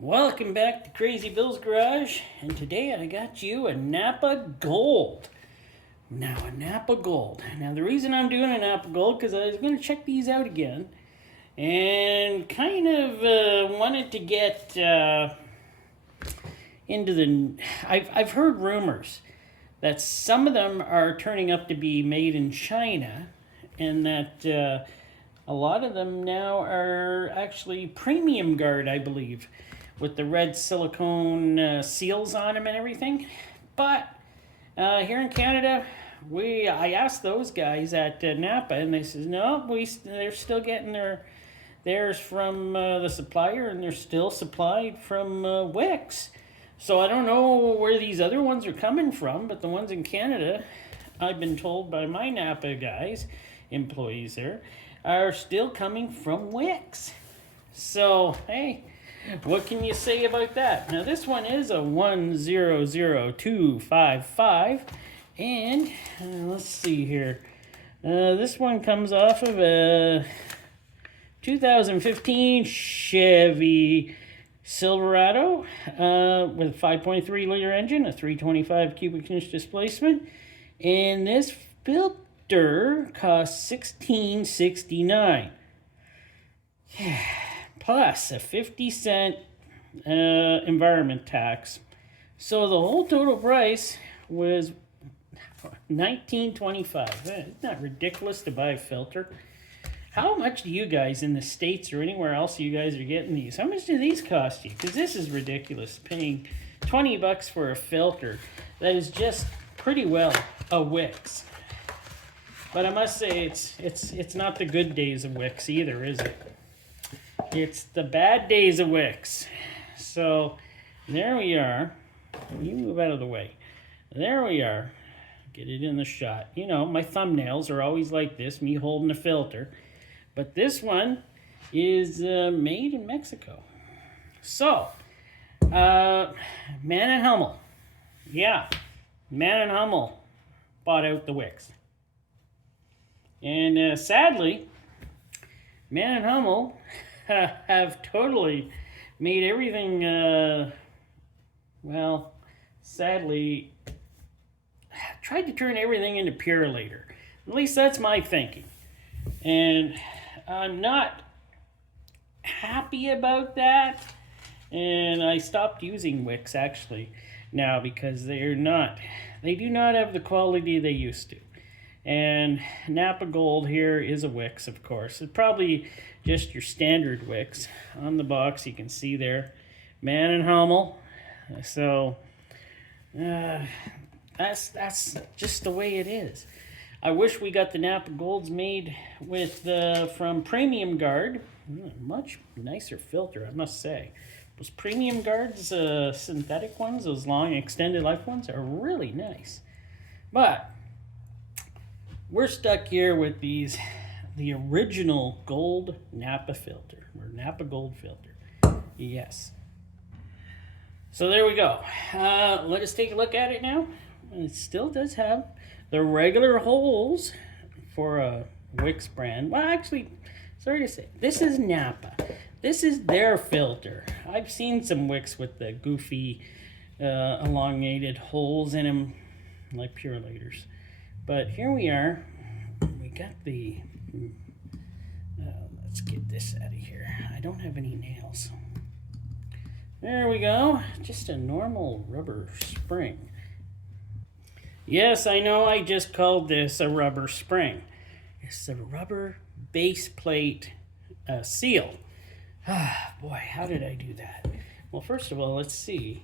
Welcome back to Crazy Bill's Garage, and today I got you a Napa Gold. Now, a Napa Gold. Now, the reason I'm doing a Napa Gold, because I was going to check these out again, and kind of wanted to get into the... I've heard rumors that some of them are turning up to be made in China, and that a lot of them now are actually premium guard, I believe, with the red silicone seals on them and everything. But here in Canada, I asked those guys at Napa, and they says no, they're still getting theirs from the supplier, and they're still supplied from Wix. So I don't know where these other ones are coming from, but the ones in Canada, I've been told by my Napa guys, employees there, are still coming from Wix. So hey, what can you say about that? Now this one is a 100255, and let's see here. This one comes off of a 2015 Chevy Silverado with a 5.3 liter engine, a 325 cubic inch displacement, and this filter costs $16.69. Plus a 50-cent environment tax. So the whole total price was $19.25. Isn't that ridiculous to buy a filter? How much do you guys in the States or anywhere else you guys are getting these? How much do these cost you? Because this is ridiculous, paying $20 for a filter that is just pretty well a Wix. But I must say it's not the good days of Wix either, is it? It's the bad days of Wix. So there we are. You move out of the way. There we are. Get it in the shot. You know, my thumbnails are always like this, me holding a filter. But this one is made in Mexico. So, Man and Hummel. Yeah, Man and Hummel bought out the Wix. And sadly, Man and Hummel have totally made everything, well, sadly, tried to turn everything into Purolator. At least that's my thinking. And I'm not happy about that. And I stopped using Wix, actually, now, because they do not have the quality they used to. And Napa Gold here is a Wix, of course. It's probably just your standard Wix. On the box, you can see there, Man and Hummel. So that's just the way it is. I wish we got the Napa Golds made with from Premium Guard. Much nicer filter, I must say. Those Premium Guards, synthetic ones, those long extended life ones, are really nice. But we're stuck here with the original gold Napa filter, or Napa Gold filter. Yes. So there we go. Let us take a look at it now. It still does have the regular holes for a Wix brand. Well, actually, sorry to say, this is Napa. This is their filter. I've seen some Wix with the goofy, elongated holes in them, like Purolators. But here we are. We got the... let's get this out of here. I don't have any nails. There we go. Just a normal rubber spring. Yes, I know I just called this a rubber spring. It's a rubber base plate seal. Boy, how did I do that? Well, first of all, let's see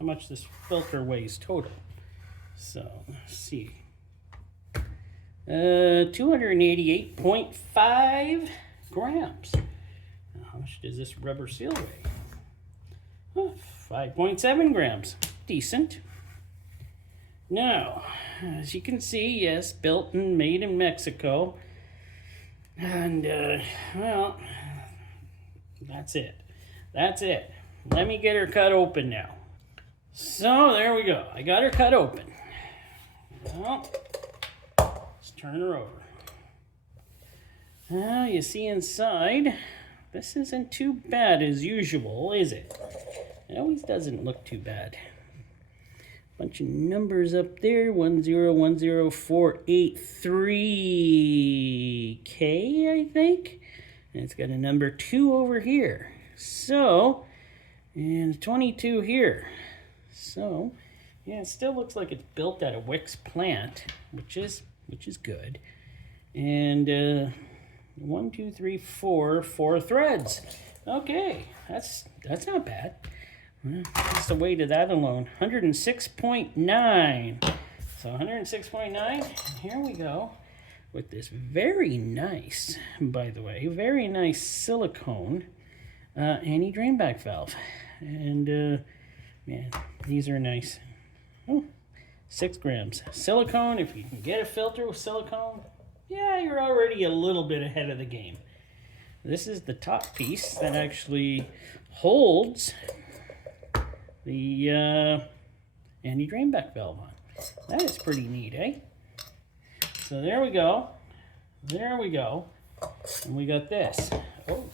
how much this filter weighs total. So, let's see. 288.5 grams. Now, how much does this rubber seal weigh? 5.7 grams. Decent. Now, as you can see, yes, built and made in Mexico. And, well, that's it. That's it. Let me get her cut open now. So, there we go. I got her cut open. Well, let's turn her over. Now, you see inside, this isn't too bad as usual, is it? It always doesn't look too bad. Bunch of numbers up there, 1010483K, I think. And it's got a number 2 over here. So, and 22 here. So, yeah, it still looks like it's built at a Wix plant, which is good. And 1, 2, 3, 4 threads. Okay, that's not bad. What's the weight of that alone? 106.9. So 106.9. Here we go with this very nice, by the way, very nice silicone anti-drain back valve. And man, these are nice. Oh, 6 grams. Silicone, if you can get a filter with silicone, yeah, you're already a little bit ahead of the game. This is the top piece that actually holds the anti-drain back valve on. That is pretty neat, eh? So there we go. There we go. And we got this. Oh.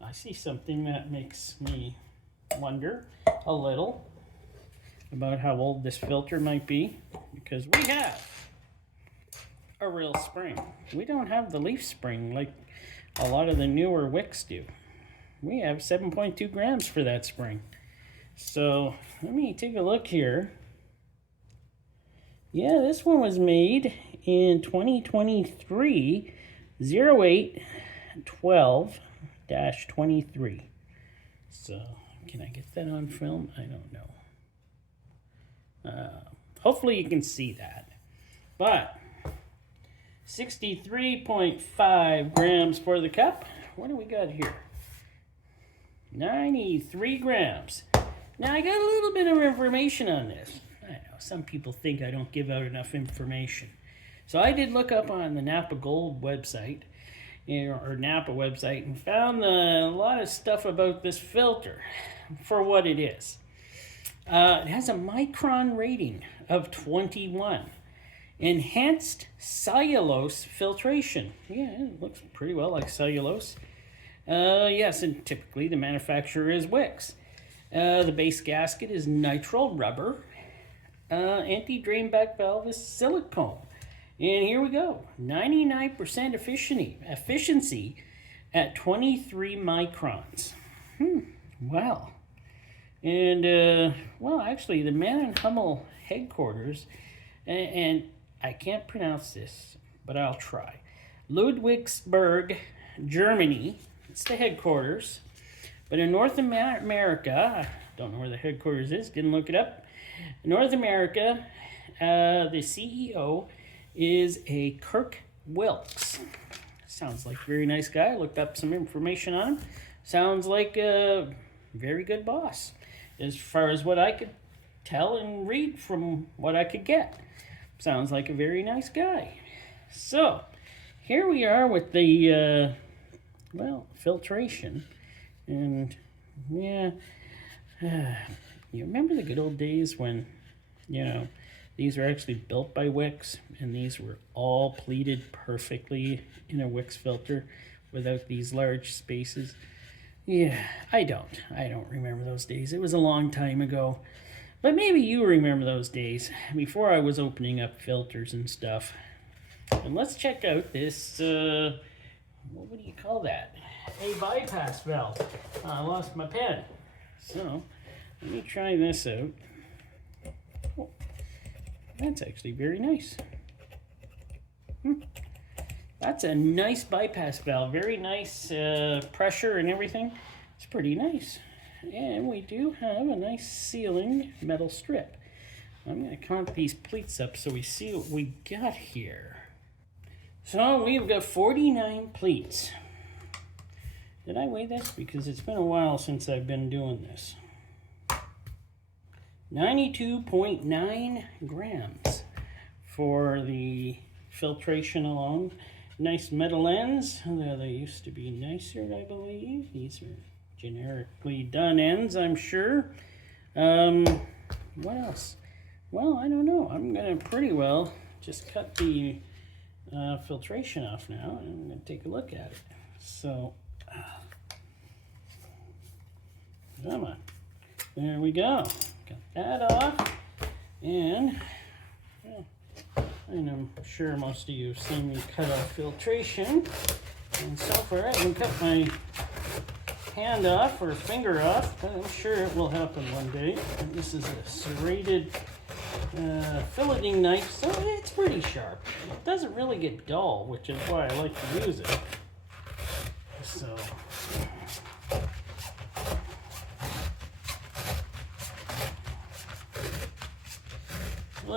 I see something that makes me wonder a little about how old this filter might be, because we have a real spring. We don't have the leaf spring like a lot of the newer Wicks do. We have 7.2 grams for that spring. So let me take a look here. Yeah, this one was made in 2023, 08-12-23. So can I get that on film? I don't know. Hopefully you can see that. But 63.5 grams for the cup. What do we got here? 93 grams. Now I got a little bit of information on this. I know some people think I don't give out enough information. So I did look up on the Napa Gold website, or Napa website, and found a lot of stuff about this filter for what it is. It has a Micron rating of 21. Enhanced cellulose filtration. Yeah, it looks pretty well like cellulose. Yes, and typically the manufacturer is Wix. The base gasket is nitrile rubber. Anti-drain back valve is silicone. And here we go. 99% efficiency at 23 microns. Wow. And, well, actually, the Man and Hummel headquarters, and I can't pronounce this, but I'll try. Ludwigsburg, Germany. It's the headquarters. But in North America, I don't know where the headquarters is, didn't look it up. In North America, the CEO is a Kirk Wilkes. Sounds like a very nice guy. I looked up some information on him. Sounds like a very good boss, as far as what I could tell and read from what I could get. Sounds like a very nice guy. So, here we are with the, well, filtration. And, yeah, you remember the good old days when, you know, these were actually built by Wix, and these were all pleated perfectly in a Wix filter without these large spaces? Yeah, I don't remember those days. It was a long time ago. But maybe you remember those days, before I was opening up filters and stuff. And let's check out this, what do you call that? A bypass valve. I lost my pen. So, let me try this out. Oh, that's actually very nice. That's a nice bypass valve. Very nice pressure and everything. It's pretty nice. And we do have a nice sealing metal strip. I'm going to count these pleats up so we see what we got here. So we've got 49 pleats. Did I weigh this? Because it's been a while since I've been doing this. 92.9 grams for the filtration alone. Nice metal ends. They used to be nicer, I believe. These are generically done ends, I'm sure. What else? Well, I don't know. I'm going to pretty well just cut the filtration off now, and I'm going to take a look at it. So, come on. There we go. Got that off. And I'm sure most of you have seen me cut off filtration. And so far I haven't cut my hand off or finger off, but I'm sure it will happen one day. And this is a serrated filleting knife, so it's pretty sharp. It doesn't really get dull, which is why I like to use it. So,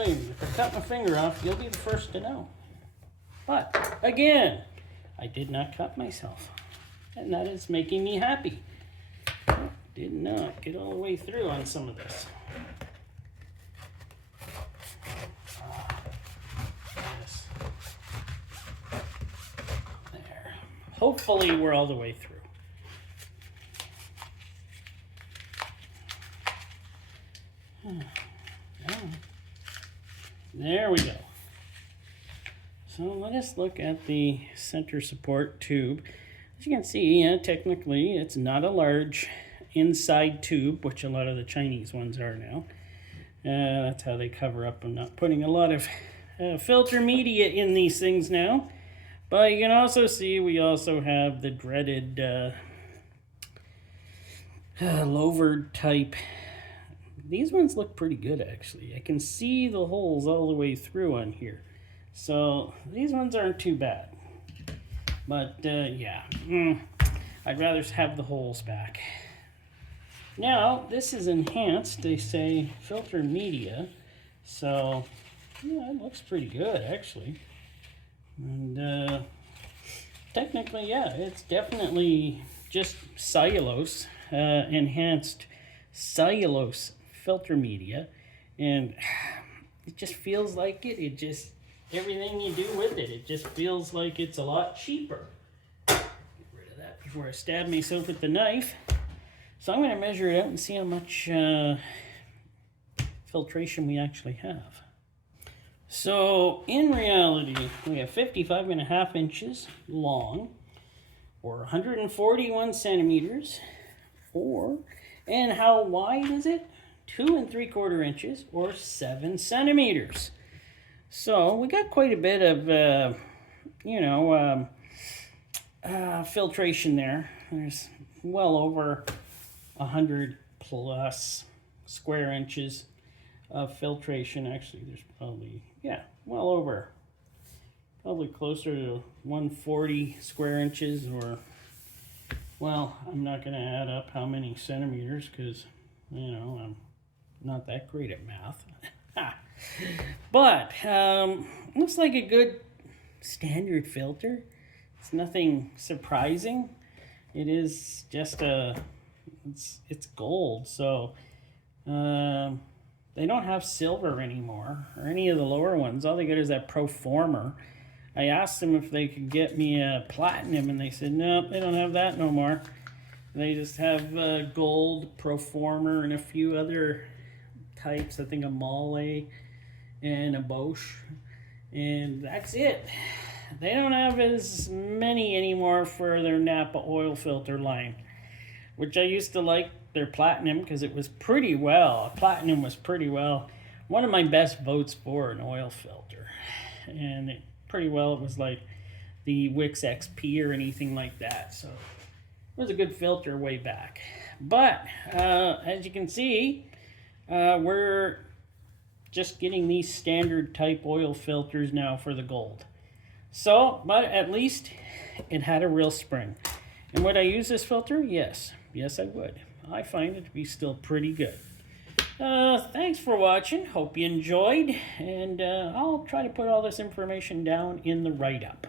if I cut my finger off, you'll be the first to know. But again, I did not cut myself, and that is making me happy. Did not get all the way through on some of this. Yes. There. Hopefully we're all the way through. There we go. So let us look at the center support tube. As you can see, technically it's not a large inside tube, which a lot of the Chinese ones are now. That's how they cover up. I'm not putting a lot of filter media in these things now. But you can also see we also have the dreaded louvered type. These ones look pretty good, actually. I can see the holes all the way through on here. So these ones aren't too bad. But yeah, I'd rather have the holes back. Now, this is enhanced, they say, filter media. So, yeah, it looks pretty good, actually. And technically, yeah, it's definitely just cellulose, enhanced cellulose filter media. And it just feels like it. It just, everything you do with it, it just feels like it's a lot cheaper. Get rid of that before I stab myself with the knife. So I'm going to measure it out and see how much filtration we actually have. So in reality, we have 55.5 inches long, or 141 centimeters, and how wide is it? 2 3/4 inches, or 7 centimeters. So we got quite a bit of, filtration there. There's well over 100 plus square inches of filtration. Actually, there's probably, well over, probably closer to 140 square inches, or, well, I'm not going to add up how many centimeters because, I'm not that great at math. But looks like a good standard filter. It's nothing surprising. It is just it's gold, so they don't have silver anymore, or any of the lower ones. All they get is that Proformer. I asked them if they could get me a platinum, and they said no, they don't have that no more. They just have gold, Proformer, and a few other types. I think a Mole and a Bosch, and that's it. They don't have as many anymore for their Napa oil filter line, which I used to like their platinum because it was pretty well. Platinum was pretty well one of my best votes for an oil filter, and it was like the Wix XP or anything like that. So it was a good filter way back. But as you can see, we're just getting these standard type oil filters now for the Gold. So, but at least it had a real spring. And would I use this filter? Yes. Yes, I would. I find it to be still pretty good. Thanks for watching. Hope you enjoyed. And I'll try to put all this information down in the write-up.